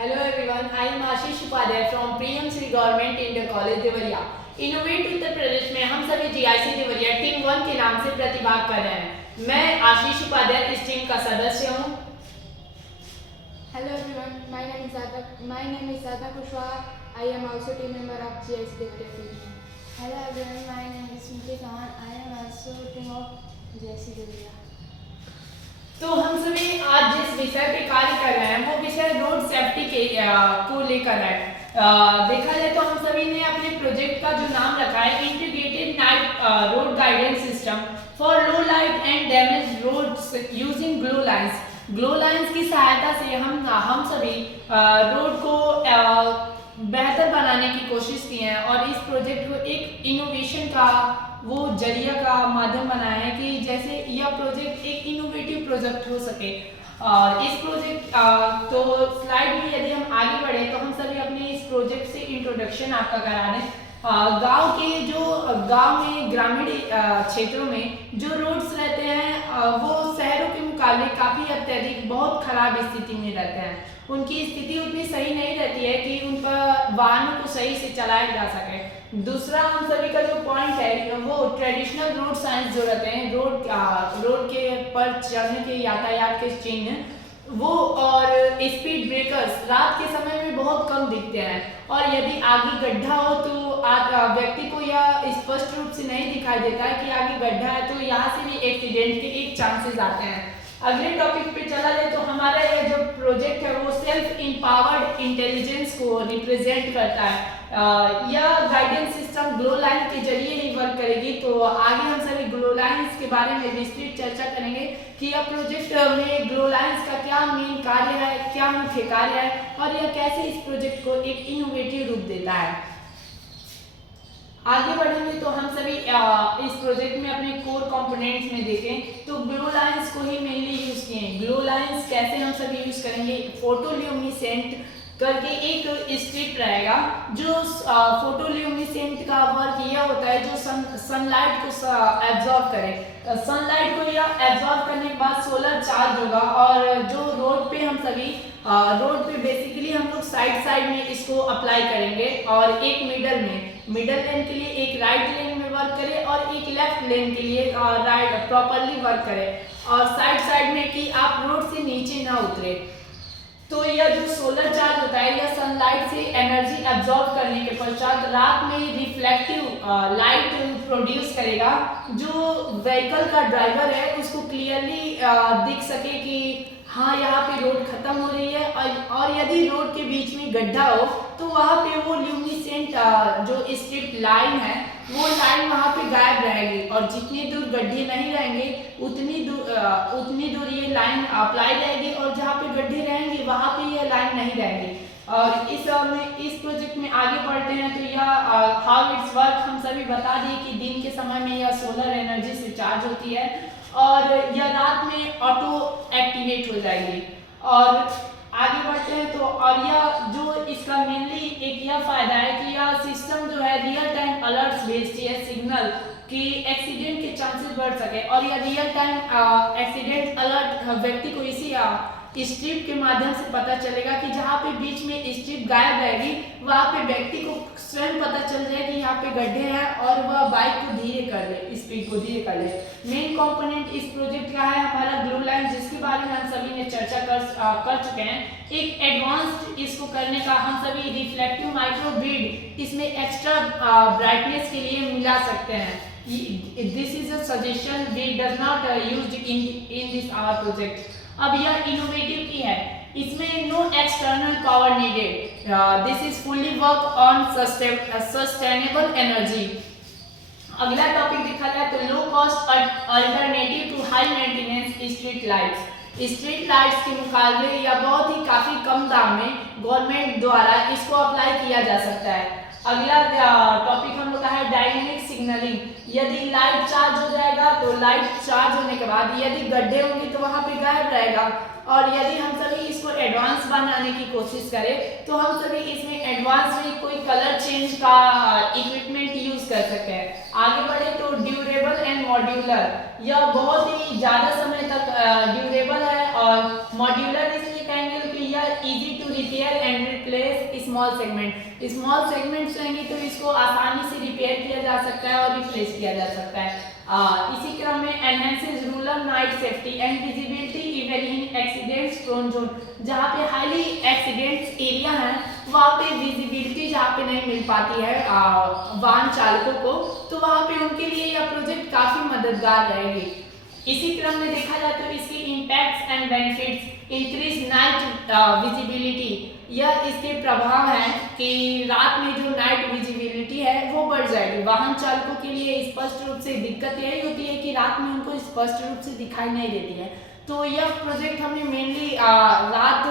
Hello everyone, I am Ashish Upadhyay from Priyam Shri government inter college Deoria. Innovate Uttar Pradesh में हम सभी जीआईसी देवरिया टीम 1 के नाम से प्रतिभाग कर रहे हैं। मैं आशीष उपाध्याय इस टीम का सदस्य हूँ। Hello everyone, my name is Sadhna Kushwaha. I am also team member of GIC Devaria team. Hello everyone, my name is Smriti Chavan. I am also team of GIC Devaria. तो हम सभी आज जिस विषय पे कार्य कर रहे हैं वो विषय रोड सेफ्टी के को लेकर है। देखा जाए तो हम सभी ने अपने प्रोजेक्ट का जो नाम रखा है integrated night road guidance system for low light and damage roads using glow lines. Glow lines की सहायता से हम सभी रोड को बेहतर बनाने की कोशिश की है और इस प्रोजेक्ट को एक इनोवेशन का वो जरिया का माध्यम बनाया है कि जैसे यह प्रोजेक्ट एक इनोवेटिव प्रोजेक्ट हो सके। और इस प्रोजेक्ट तो स्लाइड में यदि हम आगे बढ़े तो हम सभी अपने इस प्रोजेक्ट से इंट्रोडक्शन आपका करा दें। गांव में ग्रामीण क्षेत्रों में जो रोड्स रहते हैं वो शहरों के मुकाबले काफ़ी अत्यधिक बहुत खराब स्थिति में रहते हैं। उनकी स्थिति उतनी सही नहीं रहती है कि उन पर वाहनों को सही से चलाया जा सके। दूसरा हम सभी का जो पॉइंट है वो ट्रेडिशनल रोड साइंस जो रहते हैं रोड के पर चलने के यातायात के चिन्ह वो और स्पीड ब्रेकर्स रात के समय में बहुत कम दिखते हैं और यदि आगे गड्ढा हो तो व्यक्ति को यह स्पष्ट रूप से नहीं दिखाई देता है कि आगे गड्ढा है, तो यहाँ से भी एक्सीडेंट के एक चांसेस आते हैं। अगले टॉपिक पे चला जाए तो हमारा यह जो प्रोजेक्ट है वो सेल्फ एम्पावर्ड इंटेलिजेंस को रिप्रेजेंट करता है। यह गाइडेंस सिस्टम ग्लो लाइन के जरिए ही वर्क करेगी। तो आगे हम सभी ग्लो लाइंस के बारे में विस्तृत चर्चा करेंगे कि यह प्रोजेक्ट में ग्लो लाइंस का क्या मेन कार्य है, क्या मुख्य कार्य है और यह कैसे इस प्रोजेक्ट को एक इनोवेटिव रूप देता है। आगे बढ़ेंगे तो हम सभी इस प्रोजेक्ट में अपने कोर कंपोनेंट्स में देखें तो ग्लो लाइंस को ही मेनली यूज किए हैं। ग्लो लाइंस कैसे हम सभी यूज करेंगे, फोटोल्यूमिनेसेंट करके एक स्ट्रिप रहेगा जो फोटोल्यूमिनेसेंट का वर्क यह होता है जो सनलाइट को एब्जॉर्ब करे। सनलाइट को यह एब्जॉर्ब करने के बाद सोलर चार्ज होगा और जो रोड पे हम सभी रोड पे बेसिकली हम लोग साइड में इसको अप्लाई करेंगे और एक मिडल लेन के लिए एक राइट लेन में वर्क करे और एक लेफ्ट लेन के लिए राइट प्रॉपरली वर्क करे और साइड में कि आप रोड से नीचे ना उतरे। तो यह जो सोलर चार्ज होता है यह सनलाइट से एनर्जी एब्जॉर्ब करने के पश्चात रात में रिफ्लेक्टिव लाइट प्रोड्यूस करेगा जो व्हीकल का ड्राइवर है उसको क्लियरली दिख सके कि हाँ यहाँ पे रोड खत्म हो रही है और यदि रोड के बीच में गड्ढा हो तो वहाँ पे वो ल्यूमिनेसेंट जो स्ट्रिप लाइन है वो लाइन वहाँ पे गायब रहेगी और जितनी दूर गड्ढे नहीं रहेंगे उतनी दूर ये लाइन अप्लाई रहेगी और जहाँ पे गड्ढे रहेंगे वहाँ पे ये लाइन नहीं रहेगी। और इस प्रोजेक्ट में आगे बढ़ते हैं तो यह हाउ इट्स वर्क हम सभी बता दिए कि दिन के समय में यह सोलर एनर्जी से चार्ज होती है और यह रात में ऑटो एक्टिवेट हो जाएगी। और आगे बढ़ते हैं तो और यह जो इसका मेनली एक यह फायदा है कि यह सिस्टम जो है रियल टाइम अलर्ट्स भेजती है सिग्नल कि एक्सीडेंट के चांसेस बढ़ सके और यह रियल टाइम एक्सीडेंट अलर्ट व्यक्ति को इसी स्ट्रिप के माध्यम से पता चलेगा कि जहाँ पे बीच में स्ट्रिप गायब रहेगी वहाँ पे व्यक्ति को स्वयं पता चल जाए कि यहाँ पे गड्ढे हैं और वह बाइक को धीरे कर ले, स्पीड को धीरे कर ले। मेन कंपोनेंट इस प्रोजेक्ट का है हमारा ग्लो लाइन जिसके बारे में हम सभी ने चर्चा कर चुके हैं। एक एडवांस्ड इसको करने का हम सभी रिफ्लेक्टिव माइक्रो बीड इसमें एक्स्ट्रा ब्राइटनेस के लिए मिला सकते हैं। This is a suggestion we does not used in this our project. अब यह इनोवेटिव की है, इसमें no external power needed, this is fully work on sustainable energy. अगला टॉपिक देखा जाए तो low cost alternative to high maintenance street lights. Street lights के मुकाबले या बहुत ही काफी कम दाम में गवर्नमेंट द्वारा इसको अप्लाई किया जा सकता है। अगला टॉपिक हम लोग का है डायनेमिक सिग्नलिंग। यदि लाइट चार्ज हो जाएगा तो लाइट चार्ज होने के बाद यदि गड्ढे होंगे तो वहां पे गायब रहेगा और यदि हम सभी इसको एडवांस बनाने की कोशिश करें तो हम सभी इसमें एडवांस में कोई कलर चेंज का इक्विपमेंट यूज कर सकते हैं। आगे बढ़े तो ड्यूरेबल एंड मॉड्यूलर, यह बहुत ही ज्यादा समय तक ड्यूरेबल है और मॉड्यूलर इसलिए कहेंगे कि यह easy to repair and replace small segment. Small segments रहेंगे तो इसको आसानी से रिपेयर किया जा सकता है और रिप्लेस किया जा सकता है। इसी क्रम में enhances rural night safety and visibility even in accidents prone zone. जहाँ पे हाईली एक्सीडेंट्स एरिया है वहाँ पे विजिबिलिटी जहाँ पे नहीं मिल पाती है वाहन चालकों को, तो वहाँ पे उनके लिए यह प्रोजेक्ट काफ़ी मददगार रहेगी। इसी क्रम में देखा जाए तो इसके impacts and benefits increase night visibility. यह इसके प्रभाव हैं कि रात में जो नाइट विजिबिलिटी है वो बढ़ जाएगी। वाहन चालकों के लिए स्पष्ट रूप से दिक्कत यही होती है कि रात में उनको स्पष्ट रूप से दिखाई नहीं देती है। तो यह प्रोजेक्ट हमने मेनली रात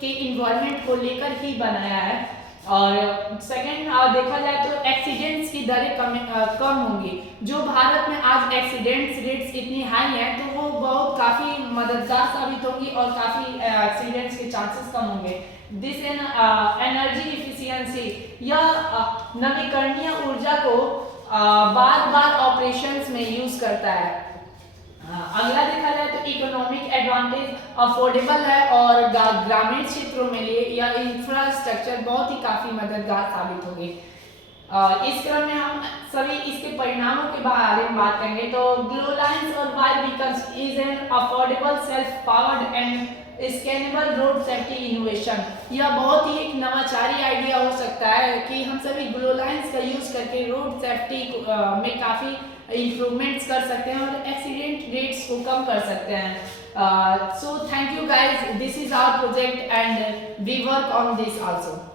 के इन्वॉल्वमेंट को लेकर ही बनाया है। और सेकंड देखा जाए तो एक्सीडेंट्स की दरें कम होंगी। जो भारत में आज एक्सीडेंट्स रेट्स इतनी हाई हैं तो वो बहुत काफ़ी मददगार साबित होगी और काफ़ी एक्सीडेंट्स के चांसेस कम होंगे। दिस एनर्जी इफिशियंसी, यह नवीकरणीय ऊर्जा को बार बार ऑपरेशंस में यूज करता है। अगला देखा जाए तो इकोनॉमिक एडवांटेज, अफोर्डेबल है और ग्रामीण क्षेत्रों में लिए यह इंफ्रास्ट्रक्चर बहुत ही काफ़ी मददगार साबित होगी। इस क्रम में हम सभी इसके परिणामों के बारे में बात करेंगे। तो ग्लो लाइन्स और why vehicles is an affordable self powered and scannable road safety innovation. यह बहुत ही एक नवाचारी आइडिया हो सकता है कि हम सभी ग्लो लाइन्स का यूज करके रोड सेफ्टी में काफ़ी इम्प्रूवमेंट्स कर सकते हैं और एक्सीडेंट रेट्स को कम कर सकते हैं। So thank you guys, this is our project and we work on this also.